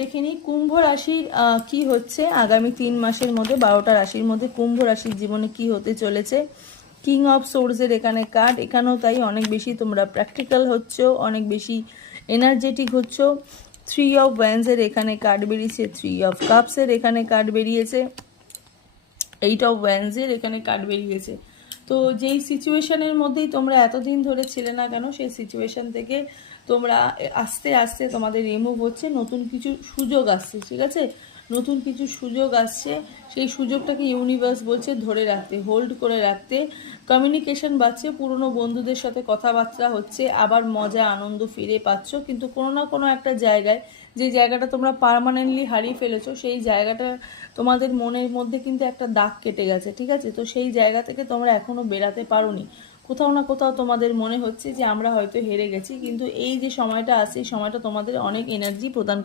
দেখে নিই কুম্ভ রাশির কি হচ্ছে আগামী 3 মাসের মধ্যে। 12টা রাশির মধ্যে কুম্ভ রাশির জীবনে কি হতে চলেছে। কিং অফ সোর্সের এখানে কার্ড, এখানেও তাই অনেক বেশি তোমরা প্র্যাকটিক্যাল হচ্ছ, অনেক বেশি এনার্জেটিক হচ্ছ। 3 অফ ওয়ান্ডসের এখানে কার্ড বেরিয়েছে, 3 অফ কাপসের এখানে কার্ড বেরিয়েছে, 8 অফ ওয়ান্ডসের এখানে কার্ড বেরিয়েছে। তো যেই সিচুয়েশনের মধ্যেই তোমরা এতদিন ধরে ছিলে না কেন, সেই সিচুয়েশন থেকে তোমরা আস্তে আস্তে তোমাদের রিমুভ হচ্ছে, নতুন কিছু সুযোগ আসছে, ঠিক আছে? নতুন কিছু সুযোগ আসছে, সেই সুযোগটাকে ইউনিভার্স বলছে ধরে রাখতে, হোল্ড করে রাখতে। কমিউনিকেশন বাড়ছে, পুরনো বন্ধুদের সাথে কথাবার্তা হচ্ছে, আবার মজা আনন্দ ফিরে পাচ্ছ। কিন্তু কোনো না কোনো একটা জায়গায়, যে জায়গাটা তোমরা পার্মানেন্টলি হারিয়ে ফেলেছো, সেই জায়গাটা তোমাদের মনের মধ্যে কিন্তু একটা দাগ কেটে গেছে, ঠিক আছে? তো সেই জায়গা থেকে তোমরা এখনো বেরাতে পারোনি। কোথাও না কোথাও তোমাদের মনে হচ্ছে যে আমরা হয়তো হেরে গেছি, কিন্তু এই যে সময়টা আছে, এই সময়টা তোমাদের অনেক এনার্জি প্রদান